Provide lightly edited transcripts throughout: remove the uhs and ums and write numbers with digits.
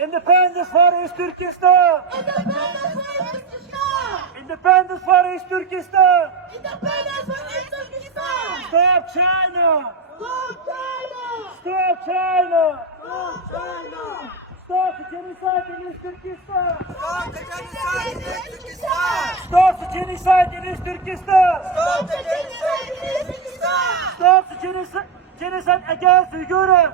Independence for East Turkestan! Independence for East Turkestan! Stop China! Stop China! Stop the genocide in East Turkestan! Stop the genocide in East Turkestan! Stop the genocide against Uyghurs!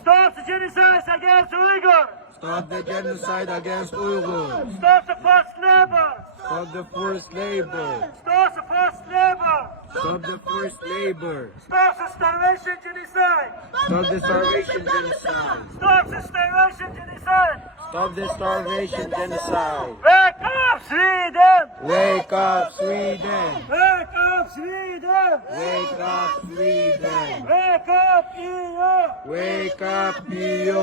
Stop the genocide against Uyghurs! Stop the genocide against Uyghurs. Stop the forced labor! Stop the forced labor. Stop the forced labor! Stop the forced labor. Stop the starvation genocide! Stop the starvation genocide. Stop the starvation genocide! Stop the starvation genocide. Wake up, Sweden! Wake up, Sweden. Wake up, Sweden! Wake up, Sweden. Wake up, EU! Wake up, EU.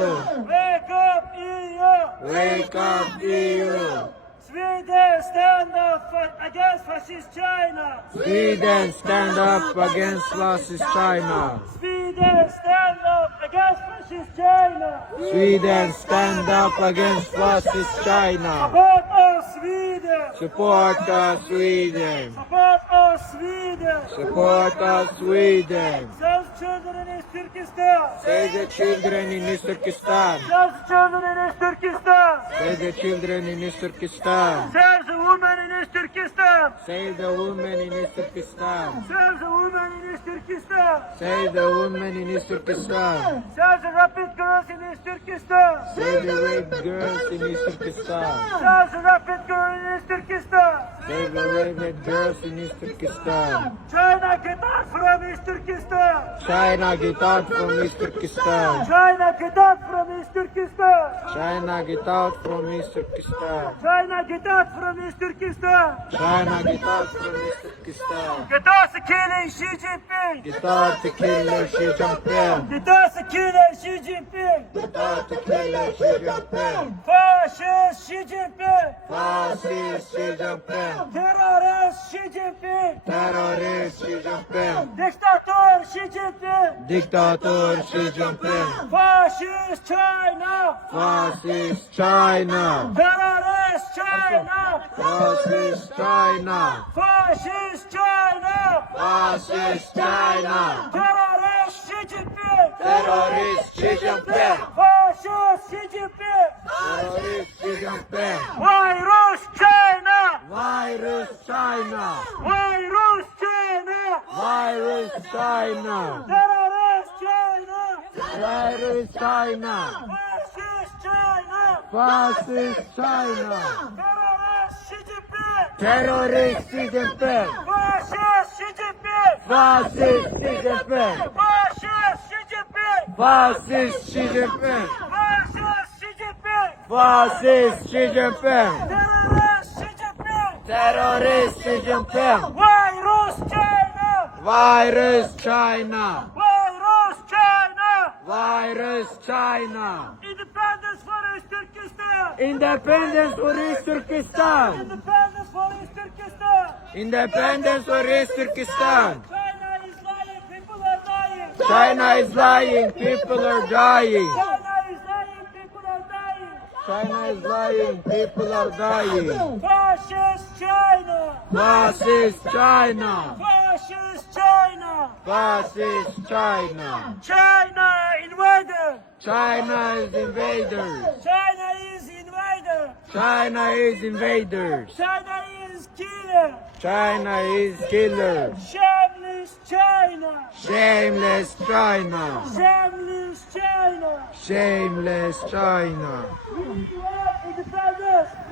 Wake up, EU! Wake up, EU. Sweden, stand up against fascist China! Sweden, stand up against fascist China. Sweden, stand up against fascist China! Sweden, stand up against fascist China. Support us, Sweden! Support us, Sweden. Support us, Sweden! Support us, Sweden. Save children in East Turkestan! Save the children in East Turkestan. Save children in East Turkestan! Save the children in East Turkestan. Save the women in East Turkestan! Save the women in East Turkestan. Save the women in East Turkestan! Save the women in East Turkestan. Save the rapid girls in East Turkestan! Save the raped girls in East Turkestan. Save the rapid girl in East Turkestan! Save the raped girls in East Turkestan. China, get out from East Turkestan! China, get out from East Turkestan. China, get out from East Turkestan! China, get out from East Turkestan. China, get out from East Turkestan! China, get out from East Turkestan. Get out the killing Xi Jinping! Get out to kill Xi Jinping. Get out the killing Xi Jinping! Get out to kill Xi Jinping. Fascist Xi Jinping! Fascist Xi Jinping. Terrorist Xi Jinping! Terrorist Xi Jinping. Dictator Xi Jinping! Dictator Xi Jinping. Fascist China! Fascist China. Terrorist China! Fascist China. Fascist China! Fascist China. Terrorist Xi Jinping! Terrorist Xi Jinping. Fascist Xi Jinping! Terrorist Xi Jinping. Virus China! Virus China. Virus China! Virus China. Terrorist China! Virus China. Fascist China! Fascist China. Terrorist Xi Jinping! Terrorist Xi Jinping. Fascist Xi Jinping! Fascist Xi Jinping. Fascist Xi Jinping! Fascist Xi Jinping. Fascist Xi Jinping! Fascist Xi Jinping. Terrorist Xi Jinping! Terrorist Xi Jinping. Virus China! Virus China. Virus China! Virus China. Independence for East Turkestan! Independence for East Turkestan. Independence for East Turkestan! Independence for East Turkestan. China is lying, people are dying! China is lying, people are dying. China is lying, people are dying! China is lying, people are dying. Fascist China! Fascist China. Fascist China! Fascist China. China invader! China is invaders. China is invader! China is invaders. China is killer! China is killer. Shameless China! Shameless China. Shameless China! Shameless China.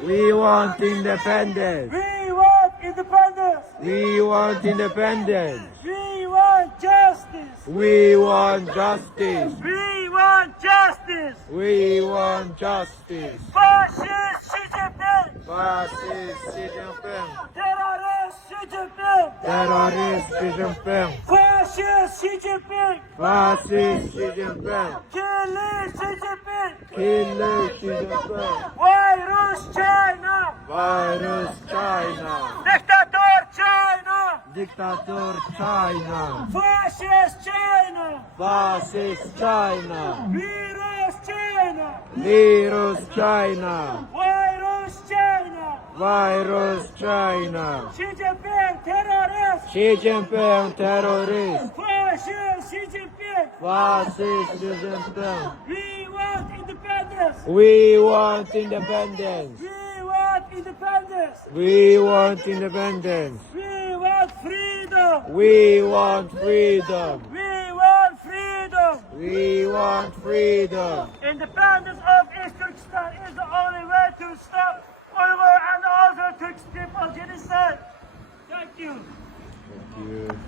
We want independence! We want independence. We want independence! We want independence. We want justice! We want justice. We want justice! We want justice. Fascist Xi Jinping! Fascist Xi Jinping. Terrorist Xi Jinping! Terrorist Xi Jinping. Fascist Xi Jinping! Fascist Xi Jinping. Killer Xi Jinping! Killer Xi Jinping. Virus China! Virus China. Dictator China! Dictator China. Fascist China! Fascist China. Virus Virus China. Virus China. Virus China. Xi Jinping terrorist. Xi Jinping terrorist. Fascist Xi Jinping. Fascist Xi Jinping. We want independence. We want independence. We want independence. We want independence. We want freedom. We want freedom. We want freedom. We want freedom. Independence of East Turkestan is the only way to stop Uyghur and other Turkish people genocide. Thank you. Thank you.